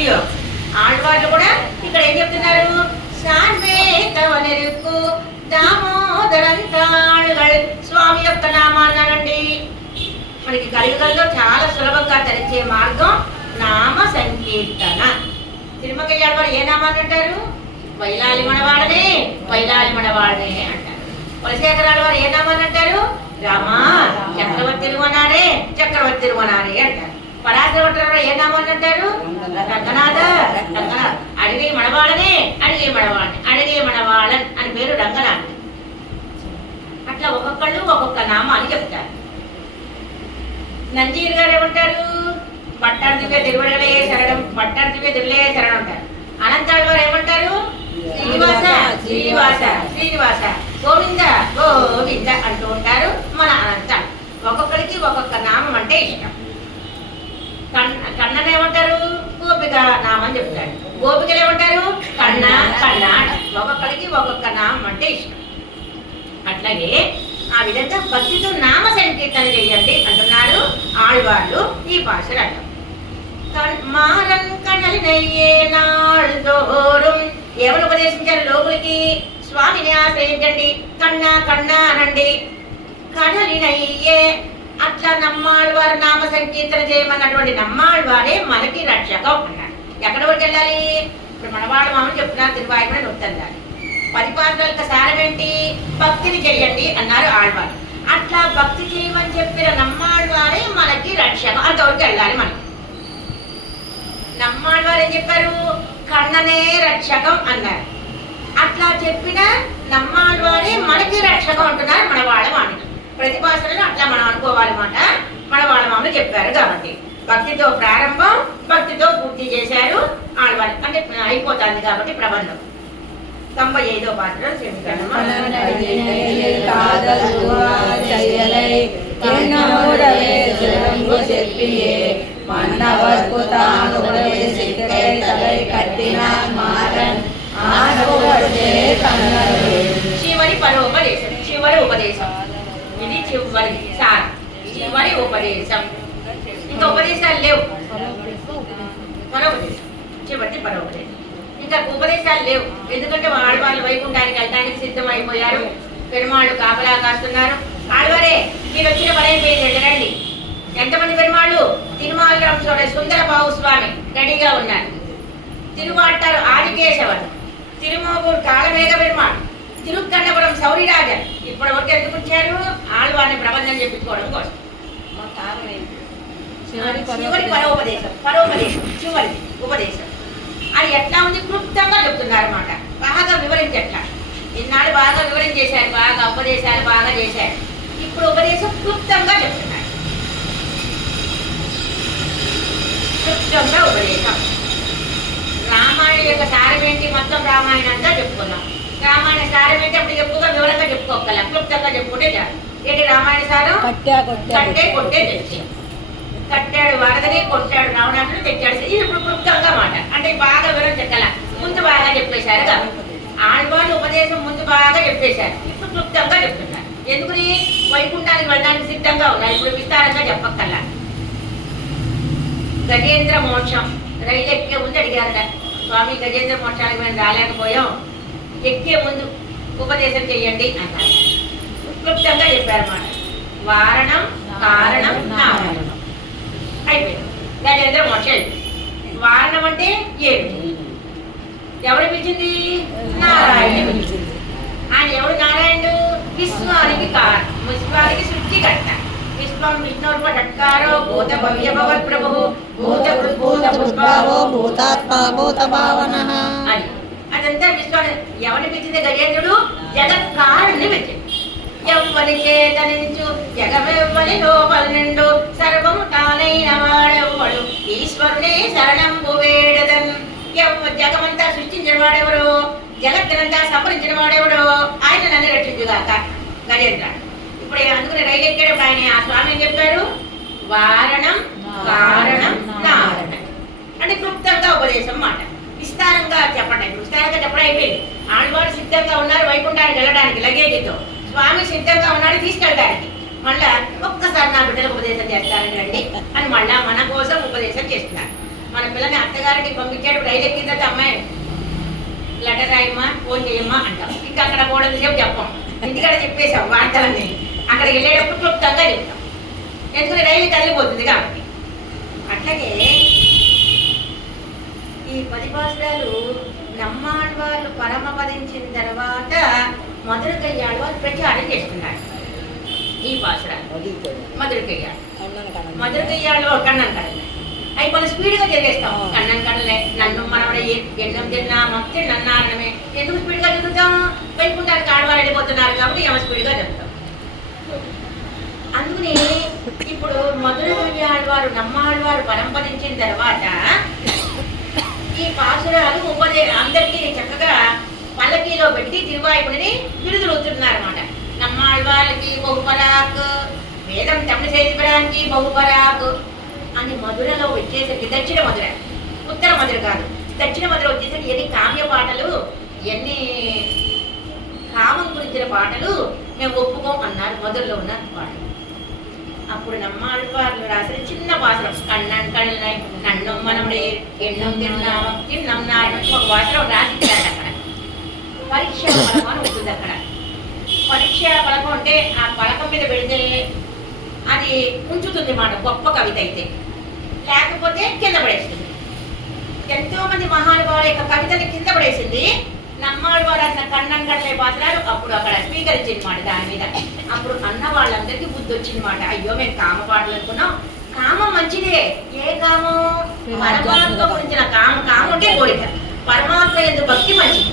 అయ్యో ఆడవాళ్ళు కూడా ఇక్కడ ఏం చెప్తున్నారు? సాన్వేతవనెరుకు దామోదరంతాళుగల్ స్వామి యొక్క నామాన్నారండి. మనకి కలియుగంలో చాలా సులభంగా తెలిసే మార్గం నామ సంకీర్తన. తిరుమలయ్య వారు ఏ నామాన్ని అంటారు? వైలాలి మనవాడనే వైలాలి మనవాడనే అంటారు. కులశేఖరాల వారు ఏ నామాన్ని అంటారు? రామా చక్రవర్తి తిరువనారే చక్రవర్తి తిరువనారే అంటారు. పరాశరవట్ల ఏ నామాన్ని అంటారు? రంగనాథ రంగనాథ్. అడిగే మనవాడనే అడిగే మనవాడని అడిగే మనవాళ్ళన్ అని పేరు రంగనాథ్. అట్లా ఒక్కొక్కళ్ళు ఒక్కొక్క నామాన్ని చెప్తారు. నంజీర్ గారు ఏమంటారు? పట్టాడు దివ్య తిరువడలే శరణం పట్టాడు దివ్య తిరులే శరణం అంటారు. అనంతాడు వారు ఏమంటారు? శ్రీనివాస శ్రీనివాస శ్రీనివాస గోవింద గోవింద అంటూ ఉంటారు మన అనంతాడు. ఒక్కొక్కరికి ఒక్కొక్క నామం అంటే ఇష్టం. కన్నను ఏమంటారు? గోపిక నామని చెప్తారు. గోపికలు ఏమంటారు? కన్న కన్న. ఒక్కొక్కరికి ఒక్కొక్క నామం అంటే ఇష్టం. అట్లాగే ఆ విధంగా భక్తితో నామ సంకీర్తన చేయండి అంటున్నారు ఆళ్వాళ్ళు ఈ పాశురాలు. మారన్ కడలినయ్యే నాళ్దోరుం ఎవరు ఉపదేశించారు లోకులకి? స్వామిని ఆశ్రయించండి, కన్నా కన్నా అనండి. కడలినయ్యే అట్లా నమ్మాళ్వారు నామ సంకీర్తన చేయమన్నటువంటి నమ్మాళ్వారే మనకి రక్షకం అన్నారు. ఎక్కడి వరకు వెళ్ళాలి? ఇప్పుడు మనవాళ్ళ మామని చెప్తున్నారు తిరువాయుమని నొత్తందాలి. 10 పాత్రలకు సారం ఏంటి? భక్తిని చెయ్యండి అన్నారు ఆళ్వారు. అట్లా భక్తి చేయమని చెప్పిన నమ్మాళ్వారే మనకి రక్షకం. అంతవరకు వెళ్ళాలి మనం. నమ్మాళ్వారు ఏం చెప్పారు? కన్ననే రక్షకం అన్నారు. అట్లా చెప్పిన నమ్మాళ్వారే మనకి రక్షకం అంటున్నారు మన వాళ్ళ మామని. ప్రతి భాషలను అట్లా మనం అనుకోవాలి మాట. మన వాళ్ళ మామలు చెప్పారు కాబట్టి భక్తితో ప్రారంభం భక్తితో పూర్తి చేశారు ఆళ్వారు. అంటే అయిపోతుంది కాబట్టి ప్రబంధం 95వ పాత్రలో చివరి పరోపదేశం. చివరి ఉపదేశం ఇది చివరి సార్ చివరి ఉపదేశం. ఇంకా ఉపదేశాలు లేవు. పరోపదేశం చివరి పరోపదేశం. ఇంకా ఉపదేశాలు లేవు. ఎందుకంటే ఆళ్వాళ్ళు వైకుంఠానికి వెళ్ళడానికి సిద్ధం అయిపోయారు. పెరుమాళ్ళు కాపలా కాస్తున్నారు. ఆళ్వారే మీరు వచ్చిన పని అయిపోయింది రండి. ఎంతమంది పెరుమాళ్ళు? తిరుమాల సుందర బాహు స్వామి రెడీగా ఉన్నారు. తిరువాటారు ఆదికేశవన్, తిరుమోగూరు కాళమేఘ పెరుమాళ్, తిరుక్కన్నపురం సౌరిరాజన్. ఇప్పటి వరకు ఎందుకు వచ్చారు? ఆళ్వారిని ప్రబంధం చెప్పించుకోవడం కోసం. చివరి పరోపదేశం. పరోపదేశం చివరి ఉపదేశం. అది ఎట్లా ఉంది? క్లుప్తంగా చెప్తున్నారు అన్నమాట. బాగా వివరించట్లా. ఇన్నాళ్ళు బాగా వివరించేశారు, బాగా ఉపదేశాలు బాగా చేశారు. ఇప్పుడు ఉపదేశం క్లుప్తంగా చెప్తున్నారు. క్లుప్తంగా ఉపదేశం. రామాయణ యొక్క సారం ఏంటి? మొత్తం రామాయణంగా చెప్పుకున్నాం. రామాయణ సారం ఏంటి? అప్పుడు ఎక్కువగా వివరంగా చెప్పుకోగల క్లుప్తంగా చెప్పుకుంటే చాలు. ఏంటి రామాయణ సారం? కట్టే కొట్టే తెచ్చి కట్టాడు వరదని, కొట్టాడు రావణాసుని, తెచ్చాడు. ఇది ఇప్పుడు క్లుప్తంగా మాట. అంటే బాగా వివరం చెప్పాల. ముందు బాగా చెప్పేశారు కదా ఆళ్వాళ్ళు. ఉపదేశం ముందు బాగా చెప్పేశారు. ఇప్పుడు క్లుప్తంగా చెప్తున్నారు. ఎందుకని? వైకుంఠానికి వెళ్ళడానికి సిద్ధంగా ఉన్నారు. ఇప్పుడు విస్తారంగా చెప్పక్కల్లా. గజేంద్ర మోక్షం రైలు ఎక్కే ముందు అడిగారు స్వామి, గజేంద్ర మోక్షానికి మేము రాలేకపోయాం, ఎక్కే ముందు ఉపదేశం చెయ్యండి అన్నారు. క్లుప్తంగా చెప్పారన్నమాట. వారణం కారణం నారణం అయిపోయింది. గజేంద్ర మోక్షం. వారణం అంటే ఏమిటి? ఎవరు పిలిచింది? నారాయణ పిలిచింది. ఆయన ఎవరు? నారాయణుడు విశ్వానికి కారణం, విశ్వానికి సృష్టికర్త. విశ్వం విష్ణుర్పటకారో భూత భవ్య భవత్ ప్రభు భూత భూత పుష్పావో భూతాత్మా భూత భావనః అని. అదంతా విశ్వాన్ని ఎవరిని పిలిచింది? గజేంద్రుడు జగత్కారుని పిలిచింది. ఎవ్వరి చేతనించు జగమెవ్వరి లోపల నిండు సర్వము తానైన వాడెవ్వడు ఈశ్వరుడే శరణంబు వేడదన్. జగమంతా సృష్టించిన వాడెవడు? జగత్తునంతా సంహరించిన వాడెవడు? ఆయన నన్ను రక్షించుగాక గజేంద్ర. ఇప్పుడు అందుకుని రైలు ఎక్కేటప్పుడు ఆయన ఆ స్వామి ఏం చెప్పారు? వారణం కారణం నారణ అంటే క్లుప్తంగా ఉపదేశం మాట. విస్తారంగా చెప్పండి. విస్తారంగా చెప్పడం అయిపోయింది. ఆళ్వారు సిద్ధంగా ఉన్నారు వైకుంఠానికి వెళ్ళడానికి లగేజీతో. స్వామి సిద్ధంగా ఉన్నాడు తీసుకెళ్ళడానికి. మళ్ళా ఒక్కసారి నా బిడ్డలకు ఉపదేశం చేస్తారని రండి అని మళ్ళా మన కోసం ఉపదేశం చేస్తున్నారు. మన పిల్లని అత్తగారికి పంపించేటప్పుడు రైలు ఎక్కిన తర్వాత అమ్మాయి లెటర్ రాయమ్మా ఫోన్ చేయమ్మా అంటాం. ఇంకా అక్కడ పోవడం సేపు చెప్పాం, ఇంటికాడ చెప్పేసాం వార్తలన్నీ. అక్కడికి వెళ్ళేటప్పుడు క్లుప్తంగా చెప్తాం, ఎందుకంటే రైలు కదిలిపోతుంది కాబట్టి. అట్లాగే ఈ 10 పాసురాలు నమ్మాళ్వాళ్ళు పరమపదించిన తర్వాత మధురకయ్యాళ్వారు ప్రచారం చేస్తున్నారు. ఈ పాసురాలు మధురకయ్యాళ్ళు కన్నన్ కడలే అవి మనం స్పీడ్గా చదివేస్తాం. కన్నన్ కడలే నన్ను మనవడే ఎన్నం తిన్నామా తిన్నన్నారణమే. ఎందుకు స్పీడ్గా చదువుతాం? వైకుంఠానికి ఆడవాళ్ళు వెళ్ళిపోతున్నారు కాబట్టి ఏమో స్పీడ్గా చదువుతాం. అందుకని ఇప్పుడు మధురకయ్యాళ్వారు నమ్మాళ్వారు పరంపరించిన తర్వాత ఈ పాసురాలు అందరికీ చక్కగా పల్లకీలో పెట్టి తిరువాయుకుడిని బిరుదులు అవుతున్నారన్నమాట. నమ్మాళ్వాళ్ళకి బహుపరాక్, వేదం తమిళ చేతిపడానికి బహుపరాక్ అని మధురలో వచ్చేసరికి, దక్షిణ మధుర, ఉత్తర మధుర కాదు, దక్షిణ మధుర వచ్చేసరికి ఎన్ని కామ్య పాటలు, ఎన్ని కామం గురించిన పాటలు మేము ఒప్పుకోం అన్నారు మధురలో ఉన్న పాటలు. అప్పుడు నమ్మాళ్వార్లు రాసిన చిన్న పాత్రం కన్నన్ కళ్ళనై నన్ను మనముడే ఎన్నం తిన్నాం తిన్నన్నారని ఒక పాత్రం రాసిచ్చారు. అక్కడ పరీక్షా ఫలకం అని ఉంటుంది. అక్కడ పరీక్షా ఫలకం అంటే ఆ ఫలకం మీద పెడితే అది ఉంచుతుంది మాట, గొప్ప కవిత అయితే. లేకపోతే కింద పడేస్తుంది. ఎంతో మంది మహానుభావుల యొక్క కవితని కింద పడేసింది. నమ్మాళ్వారు అన్న కన్నం కడలే పాత్రాలు అప్పుడు అక్కడ స్వీకరించింది మాట దాని మీద. అప్పుడు అన్న వాళ్ళందరికీ బుద్ధి వచ్చింది మాట, అయ్యో మేము కామ పాటలు అనుకున్నాం, కామం మంచిదే. ఏ కామం? పరమాత్మ గురించిన కామం. కామం అంటే కోరిక, పరమాత్మ ఎందుకు భక్తి మంచిది.